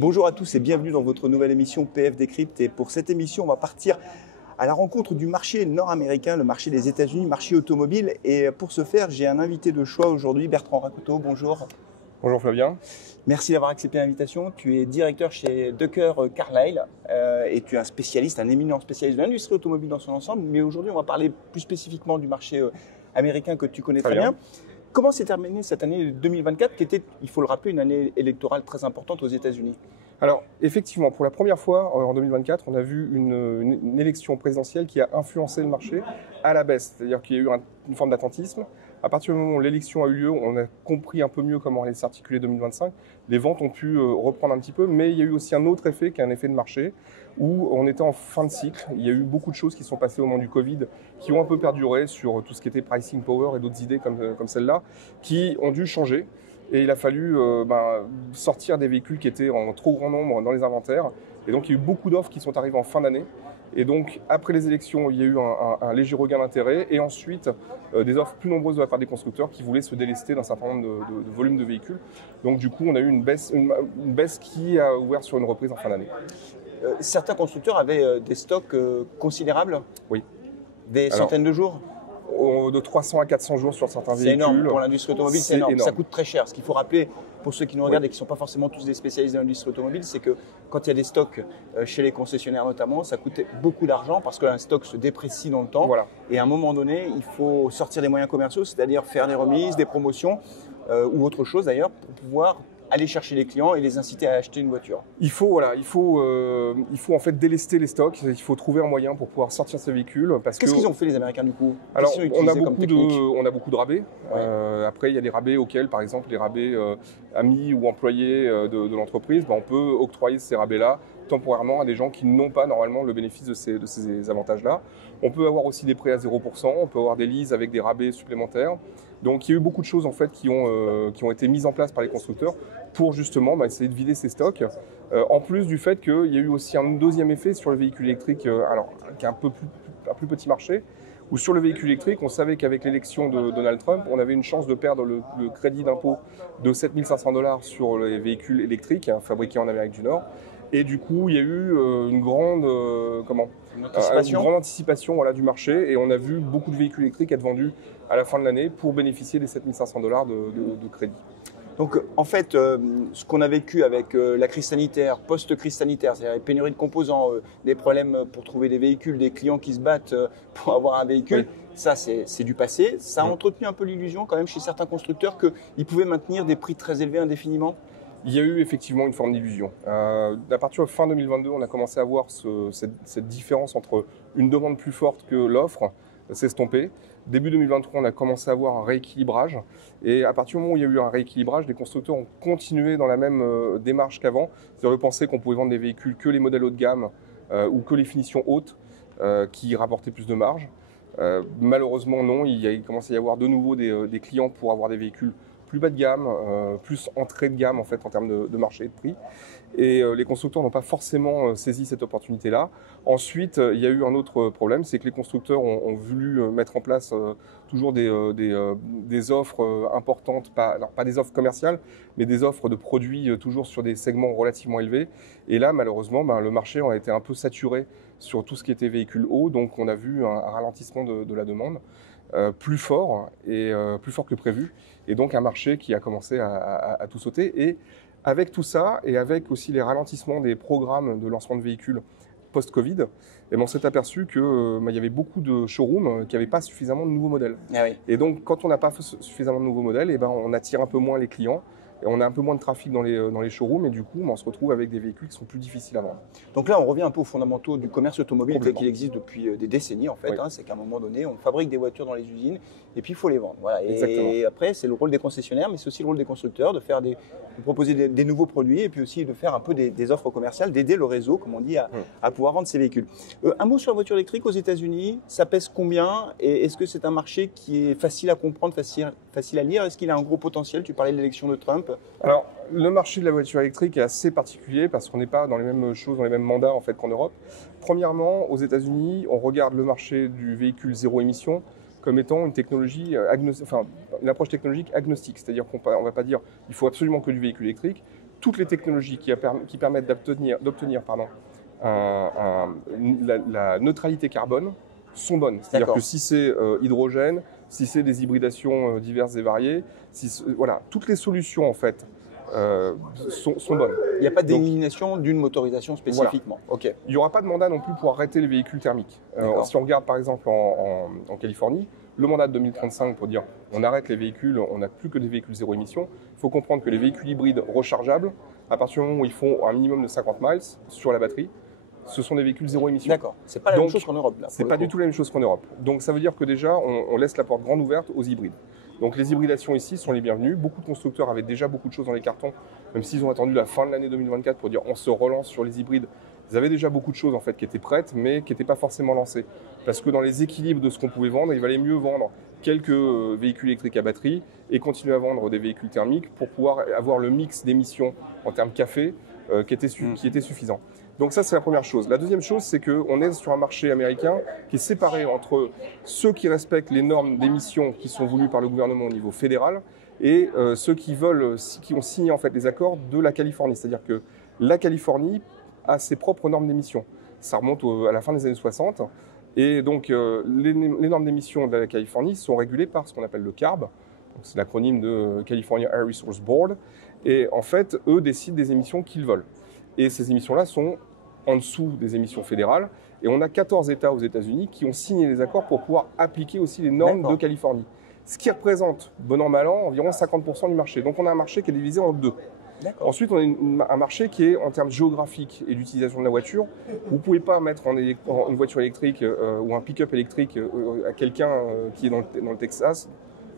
Bonjour à tous et bienvenue dans votre nouvelle émission PF Décrypte. Et pour cette émission, on va partir à la rencontre du marché nord-américain, le marché des États-Unis, marché automobile. Et pour ce faire, j'ai un invité de choix aujourd'hui, Bertrand Racoteau. Bonjour. Bonjour Flavien. Merci d'avoir accepté l'invitation. Tu es directeur chez Ducker Carlyle et tu es un spécialiste, un éminent spécialiste de l'industrie automobile dans son ensemble. Mais aujourd'hui, on va parler plus spécifiquement du marché américain que tu connais très bien. Comment s'est terminée cette année 2024 qui était, il faut le rappeler, une année électorale très importante aux États-Unis? Alors effectivement, pour la première fois en 2024, on a vu une élection présidentielle qui a influencé le marché à la baisse. C'est-à-dire qu'il y a eu une forme d'attentisme. À partir du moment où l'élection a eu lieu, on a compris un peu mieux comment allait s'articuler 2025. Les ventes ont pu reprendre un petit peu, mais il y a eu aussi un autre effet qui est un effet de marché, où on était en fin de cycle. Il y a eu beaucoup de choses qui sont passées au moment du Covid, qui ont un peu perduré sur tout ce qui était pricing power et d'autres idées comme celle-là, qui ont dû changer. Et il a fallu sortir des véhicules qui étaient en trop grand nombre dans les inventaires. Et donc il y a eu beaucoup d'offres qui sont arrivées en fin d'année. Et donc après les élections, il y a eu un léger regain d'intérêt. Et ensuite, des offres plus nombreuses de la part des constructeurs qui voulaient se délester d'un certain nombre de volumes de véhicules. Donc du coup, on a eu une baisse qui a ouvert sur une reprise en fin d'année. Certains constructeurs avaient des stocks considérables. Oui. Des centaines de jours. De 300 à 400 jours sur certains véhicules. C'est énorme pour l'industrie automobile, c'est énorme. énorme. Ça coûte très cher. Ce qu'il faut rappeler pour ceux qui nous regardent et qui ne sont pas forcément tous des spécialistes de l'industrie automobile, c'est que quand il y a des stocks chez les concessionnaires notamment, ça coûte beaucoup d'argent parce qu'un stock se déprécie dans le temps. Voilà. Et à un moment donné, il faut sortir des moyens commerciaux, c'est-à-dire faire des remises, des promotions ou autre chose d'ailleurs pour pouvoir aller chercher les clients et les inciter à acheter une voiture. Il faut en fait délester les stocks. Il faut trouver un moyen pour pouvoir sortir ces véhicules. Qu'est-ce qu'ils ont fait les Américains du coup? Alors on a beaucoup de rabais. Ouais. Après il y a des rabais auxquels, par exemple, les rabais amis ou employés de l'entreprise, on peut octroyer ces rabais-là temporairement à des gens qui n'ont pas normalement le bénéfice de ces avantages-là. On peut avoir aussi des prêts à 0%, on peut avoir des leases avec des rabais supplémentaires. Donc il y a eu beaucoup de choses en fait qui ont été mises en place par les constructeurs pour justement essayer de vider ces stocks. En plus du fait qu'il y a eu aussi un deuxième effet sur le véhicule électrique, qui est un plus petit marché, où sur le véhicule électrique, on savait qu'avec l'élection de Donald Trump, on avait une chance de perdre le crédit d'impôt de 7 500 $ sur les véhicules électriques fabriqués en Amérique du Nord. Et du coup, il y a eu une grande anticipation du marché et on a vu beaucoup de véhicules électriques être vendus à la fin de l'année pour bénéficier des 7 500 $ de crédit. Donc en fait, ce qu'on a vécu avec la crise sanitaire, post-crise sanitaire, c'est-à-dire les pénuries de composants, des problèmes pour trouver des véhicules, des clients qui se battent pour avoir un véhicule, oui. Ça c'est du passé. Ça a entretenu un peu l'illusion quand même chez certains constructeurs qu'ils pouvaient maintenir des prix très élevés indéfiniment. Il y a eu effectivement une forme d'illusion. À partir de fin 2022, on a commencé à voir cette différence entre une demande plus forte que l'offre s'estomper. Début 2023, on a commencé à avoir un rééquilibrage. Et à partir du moment où il y a eu un rééquilibrage, les constructeurs ont continué dans la même démarche qu'avant. C'est-à-dire de penser qu'on pouvait vendre des véhicules que les modèles haut de gamme ou que les finitions hautes qui rapportaient plus de marge. Malheureusement, non. Il commence à y avoir de nouveau des clients pour avoir des véhicules plus bas de gamme, plus entrée de gamme en fait en termes de marché et de prix. Et les constructeurs n'ont pas forcément saisi cette opportunité-là. Ensuite, il y a eu un autre problème, c'est que les constructeurs ont voulu mettre en place toujours des offres importantes, pas des offres commerciales, mais des offres de produits toujours sur des segments relativement élevés. Et là, malheureusement, le marché a été un peu saturé sur tout ce qui était véhicule haut, donc on a vu un ralentissement de la demande. Plus fort que prévu, et donc un marché qui a commencé à tout sauter. Et avec tout ça, et avec aussi les ralentissements des programmes de lancement de véhicules post-Covid, on s'est aperçu qu'il y avait beaucoup de showrooms qui n'avaient pas suffisamment de nouveaux modèles. Ah oui. Et donc, quand on n'a pas suffisamment de nouveaux modèles, on attire un peu moins les clients. Et on a un peu moins de trafic dans les showrooms et du coup, on se retrouve avec des véhicules qui sont plus difficiles à vendre. Donc là, on revient un peu aux fondamentaux du commerce automobile tel qu'il existe depuis des décennies en fait. Oui. C'est qu'à un moment donné, on fabrique des voitures dans les usines et puis il faut les vendre. Voilà. Et après, c'est le rôle des concessionnaires, mais c'est aussi le rôle des constructeurs de proposer des nouveaux produits et puis aussi de faire un peu des offres commerciales, d'aider le réseau, comme on dit, à pouvoir vendre ces véhicules. Un mot sur la voiture électrique aux États-Unis, ça pèse combien et est-ce que c'est un marché qui est facile à comprendre, facile à lire? Est-ce qu'il a un gros potentiel? Tu parlais de l'élection de Trump. Alors, le marché de la voiture électrique est assez particulier parce qu'on n'est pas dans les mêmes choses, dans les mêmes mandats en fait qu'en Europe. Premièrement, aux États-Unis, on regarde le marché du véhicule zéro émission comme étant une technologie une approche technologique agnostique, c'est-à-dire qu'on ne va pas dire il faut absolument que du véhicule électrique. toutes les technologies qui permettent d'obtenir la neutralité carbone sont bonnes. C'est-à-dire que si c'est hydrogène, si c'est des hybridations diverses et variées, voilà, toutes les solutions en fait sont bonnes. Il n'y a pas d'élimination d'une motorisation spécifiquement. Voilà. Okay. Il n'y aura pas de mandat non plus pour arrêter les véhicules thermiques. Si on regarde par exemple en Californie, le mandat de 2035 pour dire on arrête les véhicules, on n'a plus que des véhicules zéro émission. Il faut comprendre que les véhicules hybrides rechargeables, à partir du moment où ils font un minimum de 50 miles sur la batterie, ce sont des véhicules zéro émission. D'accord. C'est pas la même chose qu'en Europe là. C'est pas du tout la même chose qu'en Europe. Donc ça veut dire que déjà on laisse la porte grande ouverte aux hybrides. Donc les hybridations ici sont les bienvenues. Beaucoup de constructeurs avaient déjà beaucoup de choses dans les cartons, même s'ils ont attendu la fin de l'année 2024 pour dire on se relance sur les hybrides. Ils avaient déjà beaucoup de choses en fait qui étaient prêtes, mais qui n'étaient pas forcément lancées. Parce que dans les équilibres de ce qu'on pouvait vendre, il valait mieux vendre quelques véhicules électriques à batterie et continuer à vendre des véhicules thermiques pour pouvoir avoir le mix d'émissions en termes café qui était suffisant. Donc ça, c'est la première chose. La deuxième chose, c'est qu'on est sur un marché américain qui est séparé entre ceux qui respectent les normes d'émissions qui sont voulues par le gouvernement au niveau fédéral et ceux qui ont signé en fait les accords de la Californie. C'est-à-dire que la Californie a ses propres normes d'émissions. Ça remonte à la fin des années 60. Et donc, les normes d'émissions de la Californie sont régulées par ce qu'on appelle le CARB. C'est l'acronyme de California Air Resources Board. Et en fait, eux décident des émissions qu'ils veulent. Et ces émissions-là sont en dessous des émissions fédérales. Et on a 14 États aux États-Unis qui ont signé les accords pour pouvoir appliquer aussi les normes de Californie. Ce qui représente, bon an, mal an, environ 50% du marché. Donc on a un marché qui est divisé en deux. Ensuite, on a un marché qui est, en termes géographiques et d'utilisation de la voiture, vous ne pouvez pas mettre une voiture électrique ou un pick-up électrique à quelqu'un qui est dans le Texas,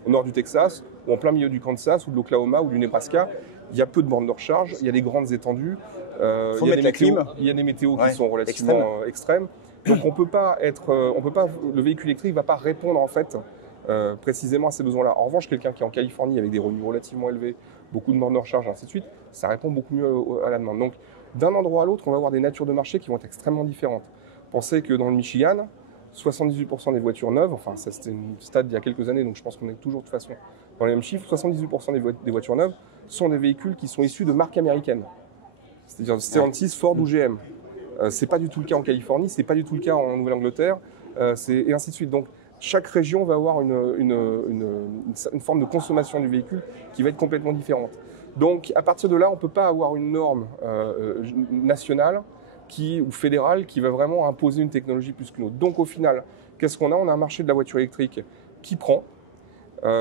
au nord du Texas, ou en plein milieu du Kansas, ou de l'Oklahoma, ou du Nebraska. Il y a peu de bornes de recharge, il y a des grandes étendues, il y a des météos qui sont relativement extrêmes. Donc le véhicule électrique ne va pas répondre en fait précisément à ces besoins-là. En revanche, quelqu'un qui est en Californie avec des revenus relativement élevés, beaucoup de bornes de recharge, ainsi de suite, ça répond beaucoup mieux à la demande. Donc, d'un endroit à l'autre, on va avoir des natures de marché qui vont être extrêmement différentes. Pensez que dans le Michigan, 78% des voitures neuves, enfin ça c'était une stat d'il y a quelques années, donc je pense qu'on est toujours de toute façon dans les mêmes chiffres, 78% des voitures neuves sont des véhicules qui sont issus de marques américaines. C'est-à-dire Stellantis, Ford ou GM. C'est pas du tout le cas en Californie, c'est pas du tout le cas en Nouvelle-Angleterre, et ainsi de suite. Donc chaque région va avoir une forme de consommation du véhicule qui va être complètement différente. Donc à partir de là, on ne peut pas avoir une norme nationale ou fédérale qui va vraiment imposer une technologie plus qu'une autre. Donc au final, qu'est-ce qu'on a ? On a un marché de la voiture électrique qui prend,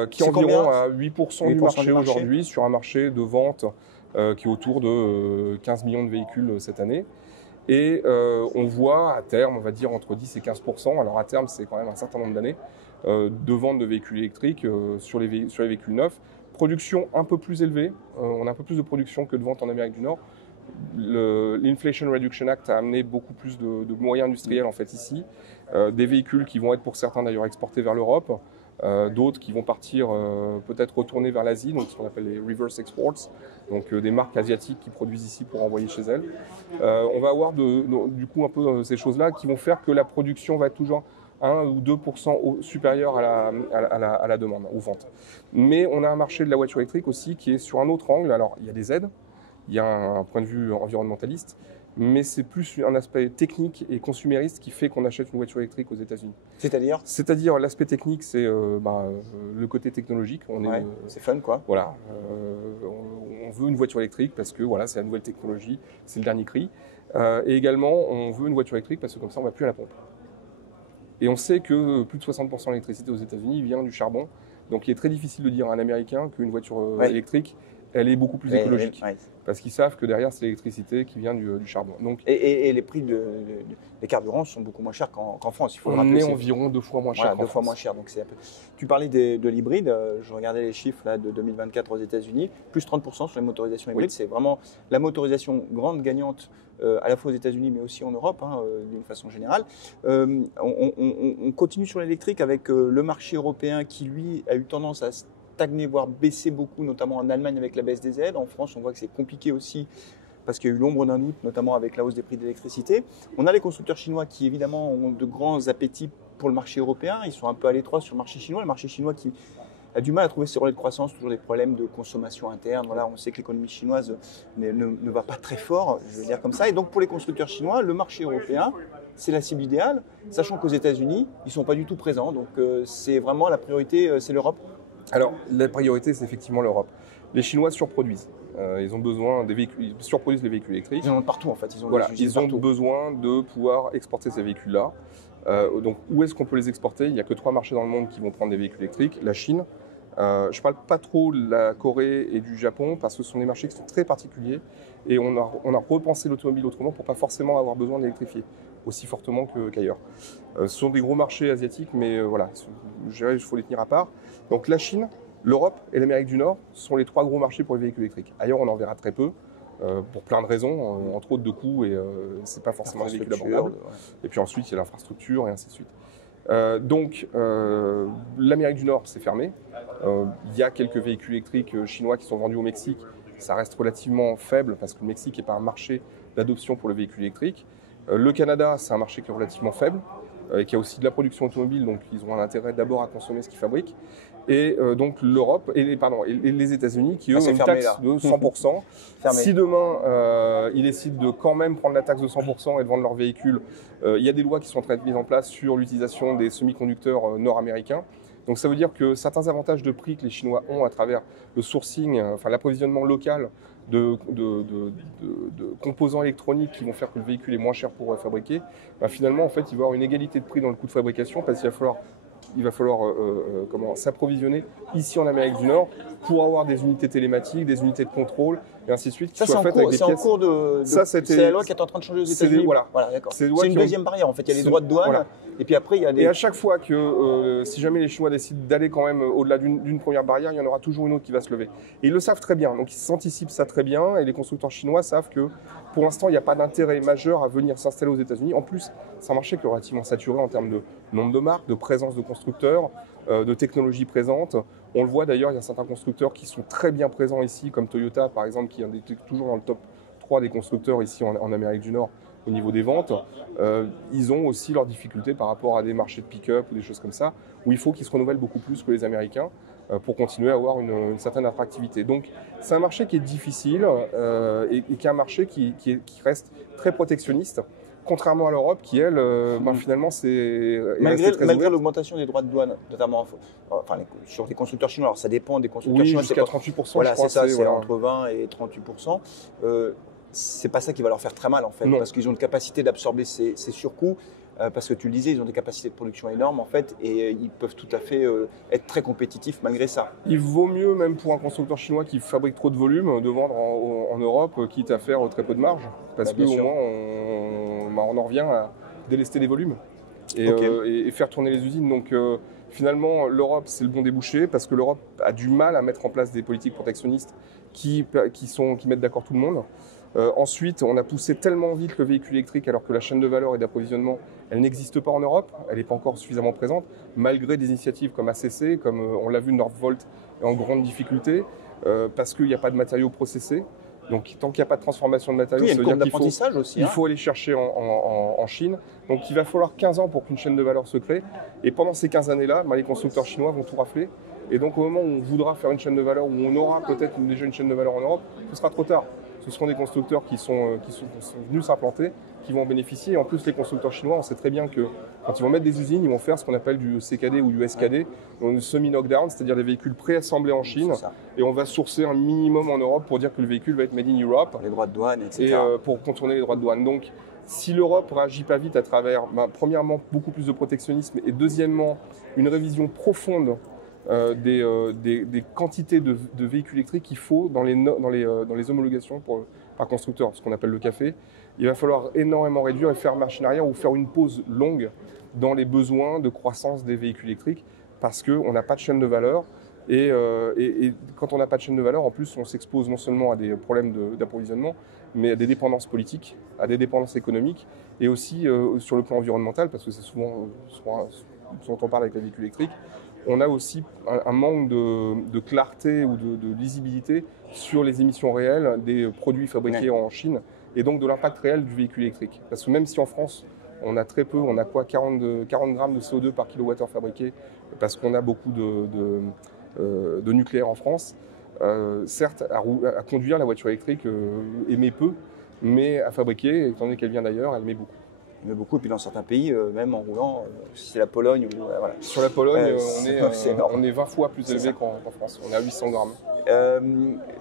qui est environ à 8% du marché aujourd'hui, sur un marché de vente qui est autour de 15 millions de véhicules cette année. Et on voit à terme, on va dire entre 10 et 15%, alors à terme c'est quand même un certain nombre d'années, de vente de véhicules électriques sur les véhicules neufs. Production un peu plus élevée, on a un peu plus de production que de vente en Amérique du Nord. L'Inflation Reduction Act a amené beaucoup plus de moyens industriels en fait ici, des véhicules qui vont être pour certains d'ailleurs exportés vers l'Europe, d'autres qui vont partir peut-être retourner vers l'Asie, donc ce qu'on appelle les reverse exports, donc des marques asiatiques qui produisent ici pour envoyer chez elles. On va avoir du coup un peu ces choses-là qui vont faire que la production va être toujours 1 ou 2% supérieur à la demande, aux ventes. Mais on a un marché de la voiture électrique aussi qui est sur un autre angle. Alors il y a des aides, il y a un point de vue environnementaliste, mais c'est plus un aspect technique et consumériste qui fait qu'on achète une voiture électrique aux États-Unis. C'est-à-dire l'aspect technique, c'est le côté technologique. C'est fun quoi. Voilà, on veut une voiture électrique parce que voilà, c'est la nouvelle technologie, c'est le dernier cri. Et également, on veut une voiture électrique parce que comme ça, on ne va plus à la pompe. Et on sait que plus de 60% de l'électricité aux États-Unis vient du charbon. Donc il est très difficile de dire à un Américain qu'une voiture électrique, elle est beaucoup plus écologique. Parce qu'ils savent que derrière, c'est l'électricité qui vient du charbon. Donc, et les prix des carburants sont beaucoup moins chers qu'en France. Il faut on est environ 2 fois moins cher. Voilà, 2 fois moins cher. Donc Tu parlais de l'hybride. Je regardais les chiffres là, de 2024 aux États-Unis. Plus 30% sur les motorisations hybrides. C'est vraiment la motorisation grande gagnante à la fois aux États-Unis mais aussi en Europe, d'une façon générale. On continue sur l'électrique avec le marché européen qui, lui, a eu tendance à stagner, voire baisser beaucoup, notamment en Allemagne avec la baisse des aides. En France, on voit que c'est compliqué aussi parce qu'il y a eu l'ombre d'un doute, notamment avec la hausse des prix de l'électricité. On a les constructeurs chinois qui, évidemment, ont de grands appétits pour le marché européen. Ils sont un peu à l'étroit sur le marché chinois. Le marché chinois qui a du mal à trouver ses relais de croissance, toujours des problèmes de consommation interne. Voilà, on sait que l'économie chinoise ne va pas très fort, je veux dire comme ça. Et donc pour les constructeurs chinois, le marché européen, c'est la cible idéale, sachant qu'aux États-Unis, ils ne sont pas du tout présents. Donc c'est vraiment la priorité, c'est l'Europe. Alors la priorité, c'est effectivement l'Europe. Les Chinois surproduisent. Ils ont besoin des véhicules, ils surproduisent les véhicules électriques. Ils en ont partout en fait. Ils ont besoin de pouvoir exporter ces véhicules-là. Donc où est-ce qu'on peut les exporter? Il n'y a que 3 marchés dans le monde qui vont prendre des véhicules électriques. La Chine. Je ne parle pas trop de la Corée et du Japon parce que ce sont des marchés qui sont très particuliers et on a repensé l'automobile autrement pour pas forcément avoir besoin d'électrifier aussi fortement qu'ailleurs. Ce sont des gros marchés asiatiques, mais voilà, il faut les tenir à part. Donc la Chine, l'Europe et l'Amérique du Nord sont les 3 gros marchés pour les véhicules électriques. Ailleurs, on en verra très peu. Pour plein de raisons, entre autres de coûts, et c'est pas forcément des véhicules abordables. Ouais. Et puis ensuite, il y a l'infrastructure et ainsi de suite. Donc, l'Amérique du Nord, c'est fermé. Il y a quelques véhicules électriques chinois qui sont vendus au Mexique. Ça reste relativement faible parce que le Mexique n'est pas un marché d'adoption pour le véhicule électrique. Le Canada, c'est un marché qui est relativement faible et qui a aussi de la production automobile, donc ils ont un intérêt d'abord à consommer ce qu'ils fabriquent. Et donc l'Europe et les États-Unis qui eux ont une taxe de 100%. Si demain ils décident de quand même prendre la taxe de 100% et de vendre leurs véhicules, il y a des lois qui sont en train d'être mises en place sur l'utilisation des semi-conducteurs nord-américains. Donc ça veut dire que certains avantages de prix que les Chinois ont à travers le sourcing, enfin l'approvisionnement local de composants électroniques qui vont faire que le véhicule est moins cher pour fabriquer, finalement en fait il va y avoir une égalité de prix dans le coût de fabrication parce qu'il va falloir s'approvisionner ici en Amérique du Nord pour avoir des unités télématiques, des unités de contrôle et ainsi de suite qui soient faites avec des pièces. C'est la loi qui est en train de changer aux États-Unis. Voilà, d'accord. C'est une deuxième barrière en fait. Il y a les droits de douane. Voilà. Et puis après, il y a des... Et à chaque fois que, si jamais les Chinois décident d'aller quand même au-delà d'une première barrière, il y en aura toujours une autre qui va se lever. Et ils le savent très bien, donc ils s'anticipent ça très bien, et les constructeurs chinois savent que pour l'instant, il n'y a pas d'intérêt majeur à venir s'installer aux États-Unis. En plus, c'est un marché qui est relativement saturé en termes de nombre de marques, de présence de constructeurs, de technologies présentes. On le voit d'ailleurs, il y a certains constructeurs qui sont très bien présents ici, comme Toyota par exemple, qui est toujours dans le top 3 des constructeurs ici en Amérique du Nord au niveau des ventes. Ils ont aussi leurs difficultés par rapport à des marchés de pick-up ou des choses comme ça, où il faut qu'ils se renouvellent beaucoup plus que les Américains pour continuer à avoir une certaine attractivité. Donc c'est un marché qui est difficile et qui est un marché qui reste très protectionniste. Contrairement à l'Europe qui, elle, finalement, c'est... Malgré l'augmentation des droits de douane, notamment sur les constructeurs chinois, alors ça dépend des constructeurs chinois. Jusqu'à 38%, voilà, je crois. C'est entre 20 et 38%. C'est pas ça qui va leur faire très mal, en fait, parce qu'ils ont une capacité d'absorber ces surcoûts. Parce que tu le disais, ils ont des capacités de production énormes en fait et ils peuvent tout à fait être très compétitifs malgré ça. Il vaut mieux même pour un constructeur chinois qui fabrique trop de volume de vendre en Europe quitte à faire très peu de marge parce qu'au moins on en revient à délester les volumes et faire tourner les usines. Donc finalement l'Europe c'est le bon débouché parce que l'Europe a du mal à mettre en place des politiques protectionnistes qui mettent d'accord tout le monde. Ensuite, on a poussé tellement vite le véhicule électrique alors que la chaîne de valeur et d'approvisionnement, elle n'existe pas en Europe, elle n'est pas encore suffisamment présente, malgré des initiatives comme ACC, comme on l'a vu, Northvolt est en grande difficulté, parce qu'il n'y a pas de matériaux processés. Donc tant qu'il n'y a pas de transformation de matériaux, ça veut dire qu'il faut aller chercher en Chine. Donc il va falloir 15 ans pour qu'une chaîne de valeur se crée. Et pendant ces 15 années-là, les constructeurs chinois vont tout rafler. Et donc au moment où on voudra faire une chaîne de valeur, où on aura peut-être déjà une chaîne de valeur en Europe, ce sera trop tard. Ce seront des constructeurs qui sont venus s'implanter, qui vont en bénéficier. Et en plus, les constructeurs chinois, on sait très bien que quand ils vont mettre des usines, ils vont faire ce qu'on appelle du CKD ou du SKD, donc semi-knockdown, c'est-à-dire des véhicules préassemblés en Chine. Et on va sourcer un minimum en Europe pour dire que le véhicule va être made in Europe. Les droits de douane, etc. Et pour contourner les droits de douane. Donc, si l'Europe ne réagit pas vite à travers, premièrement, beaucoup plus de protectionnisme et deuxièmement, une révision profonde des quantités de véhicules électriques qu'il faut dans les homologations par constructeur, ce qu'on appelle le café. Il va falloir énormément réduire et faire marche en arrière ou faire une pause longue dans les besoins de croissance des véhicules électriques parce qu'on n'a pas de chaîne de valeur. Et quand on n'a pas de chaîne de valeur, en plus, on s'expose non seulement à des problèmes d'approvisionnement, mais à des dépendances politiques, à des dépendances économiques et aussi sur le plan environnemental, parce que c'est souvent dont on parle avec les véhicules électriques. On a aussi un manque de clarté ou de lisibilité sur les émissions réelles des produits fabriqués en Chine et donc de l'impact réel du véhicule électrique. Parce que même si en France, on a très peu, on a 40 grammes de CO2 par kilowattheure fabriqué, parce qu'on a beaucoup de nucléaire en France, certes, à conduire, la voiture électrique émet peu, mais à fabriquer, étant donné qu'elle vient d'ailleurs, elle émet beaucoup. Mais beaucoup, et puis dans certains pays, même en roulant, si c'est la Pologne, voilà. Sur la Pologne, on est 20 fois plus élevé qu'en France, on est à 800 grammes.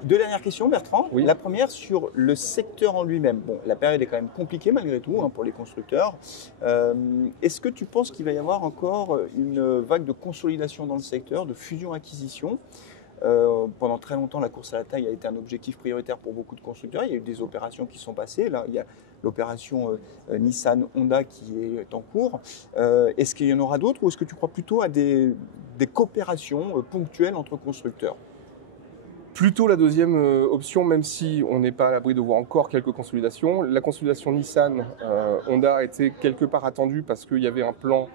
Deux dernières questions, Bertrand. Oui. La première sur le secteur en lui-même. Bon, la période est quand même compliquée malgré tout pour les constructeurs. Est-ce que tu penses qu'il va y avoir encore une vague de consolidation dans le secteur, de fusion-acquisition ? Pendant très longtemps, la course à la taille a été un objectif prioritaire pour beaucoup de constructeurs. Il y a eu des opérations qui sont passées. Là, il y a l'opération Nissan-Honda qui est en cours. Est-ce qu'il y en aura d'autres ou est-ce que tu crois plutôt à des coopérations ponctuelles entre constructeurs ? Plutôt la deuxième option, même si on n'est pas à l'abri de voir encore quelques consolidations. La consolidation Nissan-Honda a été quelque part attendue parce qu'il y avait un plan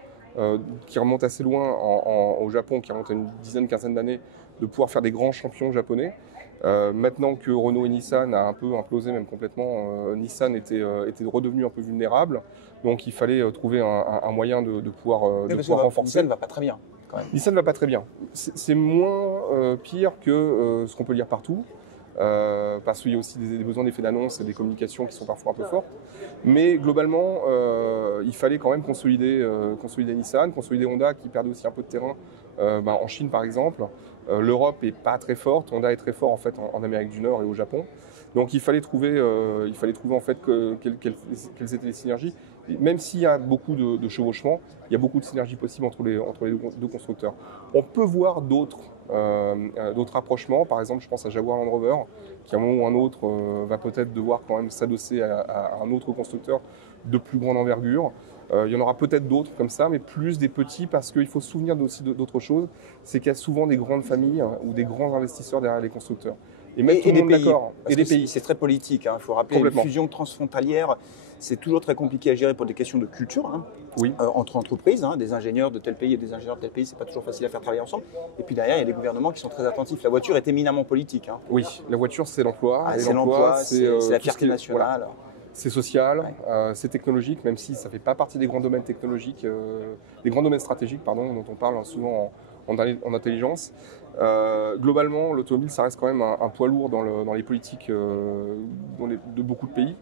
qui remonte assez loin au Japon, qui remonte à une dizaine, quinzaine d'années, de pouvoir faire des grands champions japonais. Maintenant que Renault et Nissan a un peu implosé, même complètement, Nissan était redevenu un peu vulnérable. Donc il fallait trouver un moyen de pouvoir renforcer. Nissan ne va pas très bien. Quand même. Nissan ne va pas très bien. C'est moins pire que ce qu'on peut lire partout. Parce qu'il y a aussi des besoins d'effets d'annonce et des communications qui sont parfois un peu fortes. Mais globalement, il fallait quand même consolider Nissan, consolider Honda qui perdait aussi un peu de terrain en Chine par exemple. L'Europe est pas très forte, Honda est très fort en fait en Amérique du Nord et au Japon. Donc il fallait trouver en fait quelles étaient les synergies. Même s'il y a beaucoup de chevauchements, il y a beaucoup de synergies possibles entre les deux constructeurs. On peut voir d'autres rapprochements. Par exemple, je pense à Jaguar Land Rover, qui à un moment ou un autre va peut-être devoir quand même s'adosser à un autre constructeur de plus grande envergure. Il y en aura peut-être d'autres comme ça, mais plus des petits, parce qu'il faut se souvenir aussi d'autres choses. C'est qu'il y a souvent des grandes familles ou des grands investisseurs derrière les constructeurs. Et des pays. Et des pays. C'est très politique. Il faut rappeler une fusion transfrontalière. C'est toujours très compliqué à gérer pour des questions de culture oui. Entre entreprises, des ingénieurs de tel pays et des ingénieurs de tel pays, c'est pas toujours facile à faire travailler ensemble. Et puis derrière, il y a des gouvernements qui sont très attentifs. La voiture est éminemment politique. Oui, la voiture, c'est l'emploi. C'est l'emploi, c'est la fierté nationale. Voilà. C'est social, c'est technologique, même si ça ne fait pas partie des grands domaines technologiques, des grands domaines stratégiques, dont on parle souvent en intelligence. Globalement, l'automobile, ça reste quand même un poids lourd dans les politiques de beaucoup de pays,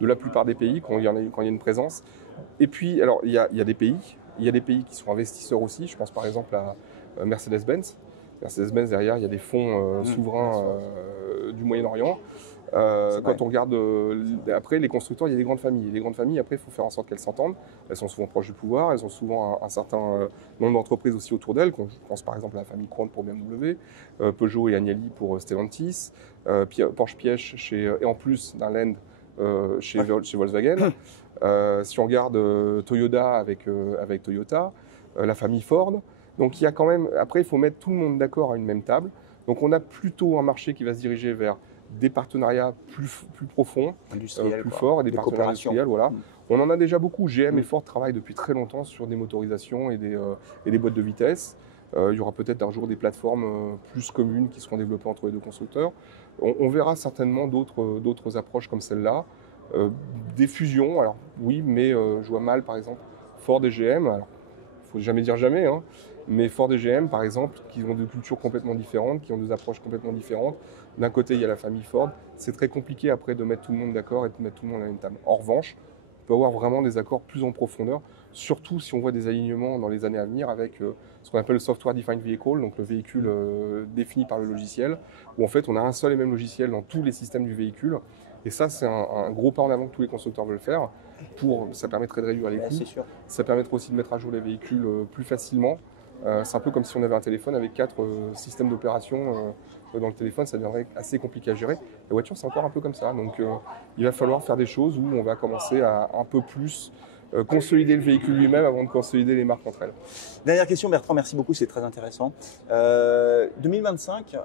de la plupart des pays, quand il y a une présence. Et puis, alors, il y a des pays qui sont investisseurs aussi. Je pense par exemple à Mercedes-Benz. Mercedes-Benz, derrière, il y a des fonds souverains du Moyen-Orient. Quand on regarde après les constructeurs, il y a des grandes familles. Et les grandes familles, après, il faut faire en sorte qu'elles s'entendent. Elles sont souvent proches du pouvoir, elles ont souvent un certain nombre d'entreprises aussi autour d'elles. Je pense par exemple à la famille Crown pour BMW, Peugeot et Agnelli pour Stellantis, Porsche Piech et en plus d'un Land chez Volkswagen. Si on regarde Toyota avec Toyota, la famille Ford. Donc il y a quand même, après il faut mettre tout le monde d'accord à une même table. Donc on a plutôt un marché qui va se diriger vers des partenariats plus profonds, plus forts, et des partenariats industriels. Voilà. On en a déjà beaucoup. GM et Ford travaillent depuis très longtemps sur des motorisations et des boîtes de vitesse. Il y aura peut-être un jour des plateformes plus communes qui seront développées entre les deux constructeurs. On verra certainement d'autres approches comme celle-là. Des fusions, alors oui, mais je vois mal par exemple Ford et GM. Alors, il ne faut jamais dire jamais, mais Ford et GM, par exemple, qui ont des cultures complètement différentes, qui ont des approches complètement différentes. D'un côté, il y a la famille Ford. C'est très compliqué après de mettre tout le monde d'accord et de mettre tout le monde à une table. En revanche, on peut avoir vraiment des accords plus en profondeur, surtout si on voit des alignements dans les années à venir avec ce qu'on appelle le Software Defined Vehicle, donc le véhicule défini par le logiciel, où en fait on a un seul et même logiciel dans tous les systèmes du véhicule. Et ça, c'est un gros pas en avant que tous les constructeurs veulent faire. Ça permettrait de réduire les coûts. Ça permettrait aussi de mettre à jour les véhicules plus facilement. C'est un peu comme si on avait un téléphone avec 4 systèmes d'opération dans le téléphone, ça deviendrait assez compliqué à gérer. La voiture, c'est encore un peu comme ça. Donc, il va falloir faire des choses où on va commencer à un peu plus consolider le véhicule lui-même avant de consolider les marques entre elles. Dernière question, Bertrand, merci beaucoup, c'est très intéressant. 2025,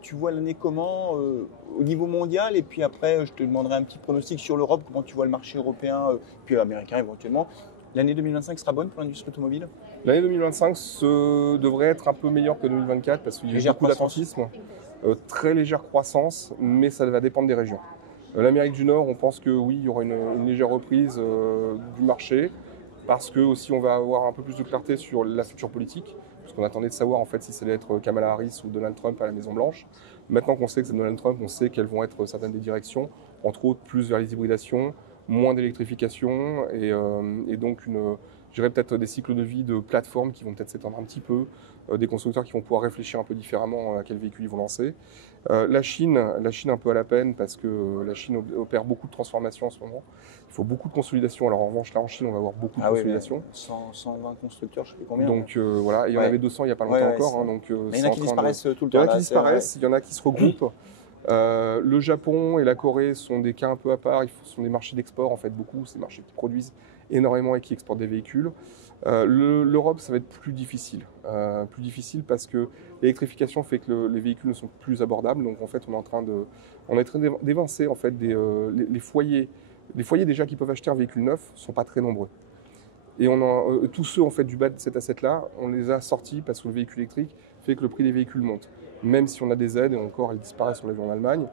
tu vois l'année comment au niveau mondial? Et puis après, je te demanderai un petit pronostic sur l'Europe, comment tu vois le marché européen, puis américain éventuellement. L'année 2025 sera bonne pour l'industrie automobile? L'année 2025 devrait être un peu meilleure que 2024 parce qu'il y a beaucoup d'attentisme. Très légère croissance, mais ça va dépendre des régions. L'Amérique du Nord, on pense que oui, il y aura une légère reprise du marché parce que aussi on va avoir un peu plus de clarté sur la future politique. parce qu'on attendait de savoir en fait si ça allait être Kamala Harris ou Donald Trump à la Maison Blanche. Maintenant qu'on sait que c'est Donald Trump, on sait quelles vont être certaines des directions, entre autres plus vers les hybridations, moins d'électrification et donc je dirais peut-être des cycles de vie de plateformes qui vont peut-être s'étendre un petit peu, des constructeurs qui vont pouvoir réfléchir un peu différemment à quel véhicule ils vont lancer. La Chine un peu à la peine parce que la Chine opère beaucoup de transformations en ce moment. Il faut beaucoup de consolidation. Alors en revanche, là en Chine, on va avoir beaucoup de consolidation. 120 constructeurs, je sais plus combien. Donc voilà, il y en avait 200 il n'y a pas longtemps encore. Hein, donc, mais il y en a qui disparaissent tout le temps. Il y en a qui disparaissent, il y en a qui se regroupent. Le Japon et la Corée sont des cas un peu à part. Ce sont des marchés d'export en fait beaucoup. C'est des marchés qui produisent énormément et qui exportent des véhicules. L'Europe, ça va être plus difficile. Plus difficile parce que l'électrification fait que les véhicules ne sont plus abordables. Donc en fait, on est en train d'évincer en fait les foyers. Les foyers déjà qui peuvent acheter un véhicule neuf sont pas très nombreux. Et tous ceux en fait du bas de cet asset-là, on les a sortis parce que le véhicule électrique fait que le prix des véhicules monte. Même si on a des aides et encore elles disparaissent, on l'a vu en Allemagne.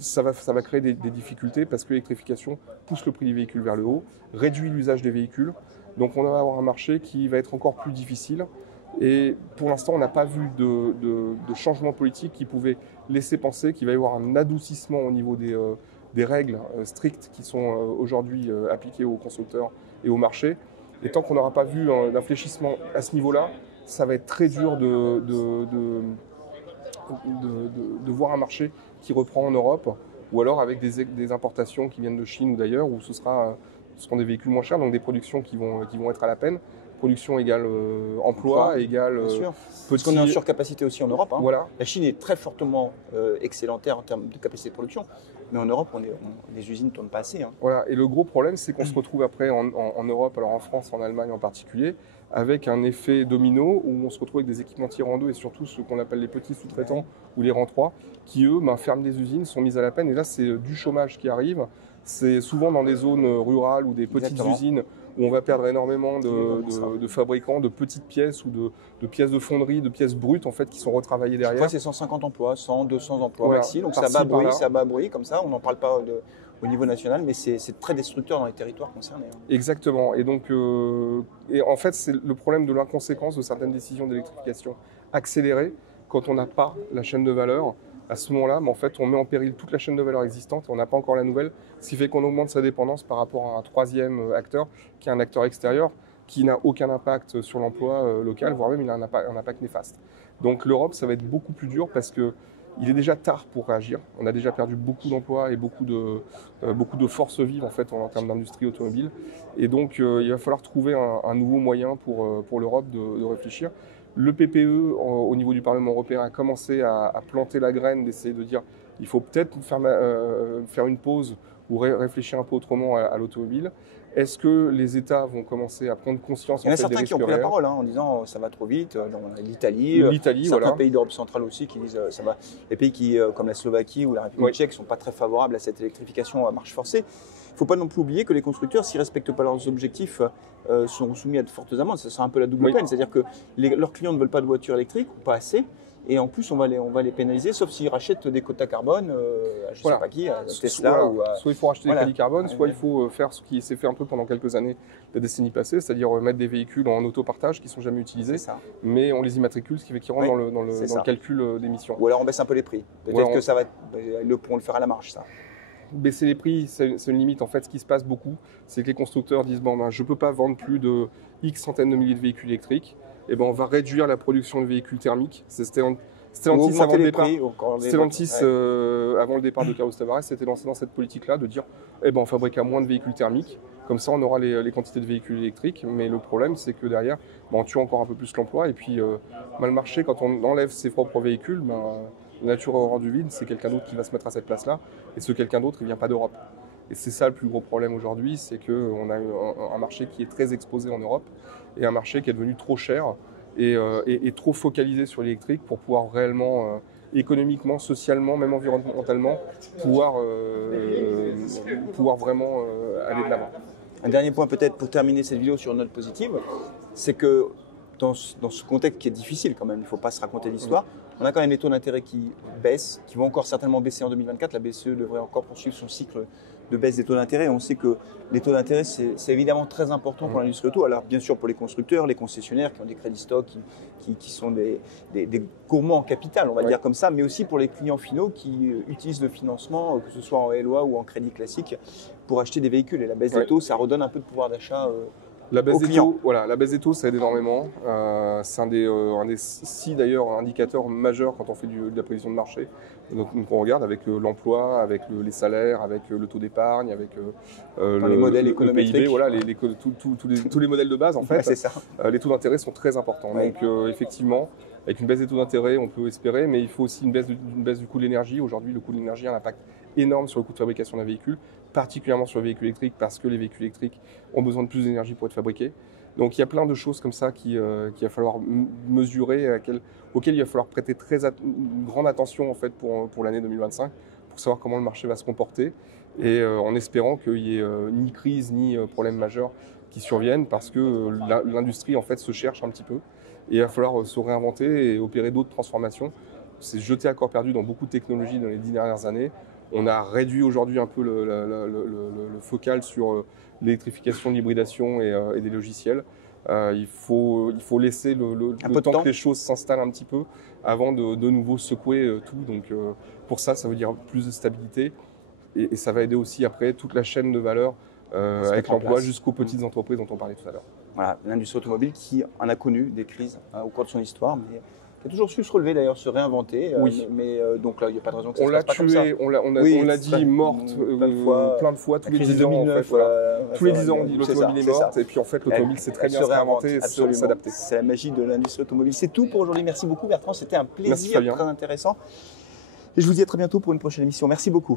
Ça va créer des difficultés parce que l'électrification pousse le prix des véhicules vers le haut, réduit l'usage des véhicules. Donc on va avoir un marché qui va être encore plus difficile. Et pour l'instant, on n'a pas vu de changement politique qui pouvait laisser penser qu'il va y avoir un adoucissement au niveau des règles strictes qui sont aujourd'hui appliquées aux constructeurs et au marché. Et tant qu'on n'aura pas vu d'infléchissement à ce niveau-là, ça va être très dur de voir un marché qui reprend en Europe, ou alors avec des importations qui viennent de Chine ou d'ailleurs, où ce seront des véhicules moins chers, donc des productions qui vont être à la peine. Production égale emploi, égale Parce qu'on est en surcapacité aussi en Europe. Hein. Voilà. La Chine est très fortement excédentaire en termes de capacité de production, mais en Europe, les usines ne tournent pas assez. Hein. Voilà. Et le gros problème, c'est qu'on se retrouve après en Europe, alors en France, en Allemagne en particulier, avec un effet domino où on se retrouve avec des équipementiers rang 2 et surtout ceux qu'on appelle les petits sous-traitants ou les rangs 3 qui, eux, ferment des usines, sont mis à la peine. Et là, c'est du chômage qui arrive. C'est souvent dans des zones rurales ou des petites usines où on va perdre énormément de fabricants, de petites pièces ou de pièces de fonderie, de pièces brutes en fait qui sont retravaillées derrière. Chaque fois, c'est 150 emplois, 100, 200 emplois maxi. Donc ça bat bruit comme ça. On n'en parle pas au niveau national, mais c'est très destructeur dans les territoires concernés. Hein. Exactement. Et donc, en fait, c'est le problème de l'inconséquence de certaines décisions d'électrification accélérées quand on n'a pas la chaîne de valeur. À ce moment-là, en fait, on met en péril toute la chaîne de valeur existante et on n'a pas encore la nouvelle, ce qui fait qu'on augmente sa dépendance par rapport à un troisième acteur, qui est un acteur extérieur, qui n'a aucun impact sur l'emploi local, voire même il a un impact néfaste. Donc l'Europe, ça va être beaucoup plus dur parce qu'il est déjà tard pour réagir. On a déjà perdu beaucoup d'emplois et beaucoup de forces vives en fait en termes d'industrie automobile. Et donc il va falloir trouver un nouveau moyen pour l'Europe de réfléchir. Le PPE, au niveau du Parlement européen, a commencé à planter la graine, d'essayer de dire il faut peut-être faire une pause ou réfléchir un peu autrement à l'automobile. Est-ce que les États vont commencer à prendre conscience des risques réels ? Il y en a certains qui ont pris la parole en disant ça va trop vite. On a l'Italie, certains pays d'Europe centrale aussi qui disent ça va. Les pays comme la Slovaquie ou la République tchèque ne sont pas très favorables à cette électrification à marche forcée. Il ne faut pas non plus oublier que les constructeurs, s'ils ne respectent pas leurs objectifs, sont soumis à de fortes amendes. Ça sera un peu la double peine. C'est-à-dire que leurs clients ne veulent pas de voitures électriques, ou pas assez. Et en plus, on va les pénaliser, sauf s'ils rachètent des quotas carbone, je ne sais pas qui, à Tesla. Soit il faut racheter des crédits carbone, soit il faut faire ce qui s'est fait un peu pendant quelques années, la décennie passée, c'est-à-dire mettre des véhicules en autopartage qui ne sont jamais utilisés, mais on les immatricule, ce qui fait qu'ils rentrent dans le calcul d'émissions. Ou alors on baisse un peu les prix. Peut-être que ils pourront le faire à la marge, ça. Baisser les prix, c'est une limite. En fait, ce qui se passe beaucoup, c'est que les constructeurs disent je ne peux pas vendre plus de X centaines de milliers de véhicules électriques. Et on va réduire la production de véhicules thermiques. C'était Stellantis avant le départ. Avant le départ de Carlos Tavares, c'était lancé dans cette politique-là de dire on fabriquera moins de véhicules thermiques. Comme ça, on aura les quantités de véhicules électriques. Mais le problème, c'est que derrière, on tue encore un peu plus l'emploi. Et puis, le marché, quand on enlève ses propres véhicules, la nature horreur du vide, c'est quelqu'un d'autre qui va se mettre à cette place-là. Et ce quelqu'un d'autre, il ne vient pas d'Europe. Et c'est ça le plus gros problème aujourd'hui, c'est qu'on a un marché qui est très exposé en Europe et un marché qui est devenu trop cher et trop focalisé sur l'électrique pour pouvoir réellement, économiquement, socialement, même environnementalement, pouvoir vraiment aller de l'avant. Un dernier point peut-être pour terminer cette vidéo sur une note positive, c'est que dans ce contexte qui est difficile quand même, il ne faut pas se raconter l'histoire, on a quand même les taux d'intérêt qui baissent, qui vont encore certainement baisser en 2024. La BCE devrait encore poursuivre son cycle baisse des taux d'intérêt. On sait que les taux d'intérêt, c'est évidemment très important pour l'industrie auto. Alors bien sûr pour les constructeurs, les concessionnaires qui ont des crédits stock, qui sont des gourmands en capital, on va dire comme ça, mais aussi pour les clients finaux qui utilisent le financement, que ce soit en LOA ou en crédit classique, pour acheter des véhicules. Et la baisse des taux, ça redonne un peu de pouvoir d'achat la baisse aux clients. La baisse des taux, ça aide énormément. C'est un des 6 d'ailleurs indicateurs majeurs quand on fait de la prévision de marché. Donc on regarde avec l'emploi, avec les salaires, avec le taux d'épargne, avec les modèles économétriques. Le PIB, voilà, tous les modèles de base en fait. C'est ça. Les taux d'intérêt sont très importants. Ouais. Donc effectivement, avec une baisse des taux d'intérêt, on peut espérer, mais il faut aussi une baisse du coût de l'énergie. Aujourd'hui, le coût de l'énergie a un impact énorme sur le coût de fabrication d'un véhicule, particulièrement sur le véhicule électrique, parce que les véhicules électriques ont besoin de plus d'énergie pour être fabriqués. Donc il y a plein de choses comme ça qu'il va falloir mesurer, auxquelles il va falloir prêter une grande attention en fait pour l'année 2025, pour savoir comment le marché va se comporter, et en espérant qu'il n'y ait ni crise ni problème majeur qui surviennent, parce que l'industrie en fait se cherche un petit peu, et il va falloir se réinventer et opérer d'autres transformations. C'est jeté à corps perdu dans beaucoup de technologies dans les 10 dernières années. On a réduit aujourd'hui un peu le focal sur l'électrification, l'hybridation et des logiciels. Il faut laisser le temps que les choses s'installent un petit peu avant de nouveau secouer tout. Donc pour ça veut dire plus de stabilité, et ça va aider aussi après toute la chaîne de valeur avec l'emploi jusqu'aux petites entreprises dont on parlait tout à l'heure. Voilà, l'industrie automobile qui en a connu des crises au cours de son histoire, mais qui a toujours su se relever d'ailleurs, se réinventer. Oui. Donc là, il n'y a pas de raison que ça se passe pas comme ça. On l'a dit morte plein de fois, tous les 10 ans. 2009, tous les 10 ans, on dit l'automobile est morte, et puis en fait, l'automobile s'est très bien réinventée et s'adapter. C'est la magie de l'industrie automobile. C'est tout pour aujourd'hui. Merci beaucoup Bertrand, c'était un plaisir très intéressant. Et je vous dis à très bientôt pour une prochaine émission. Merci beaucoup.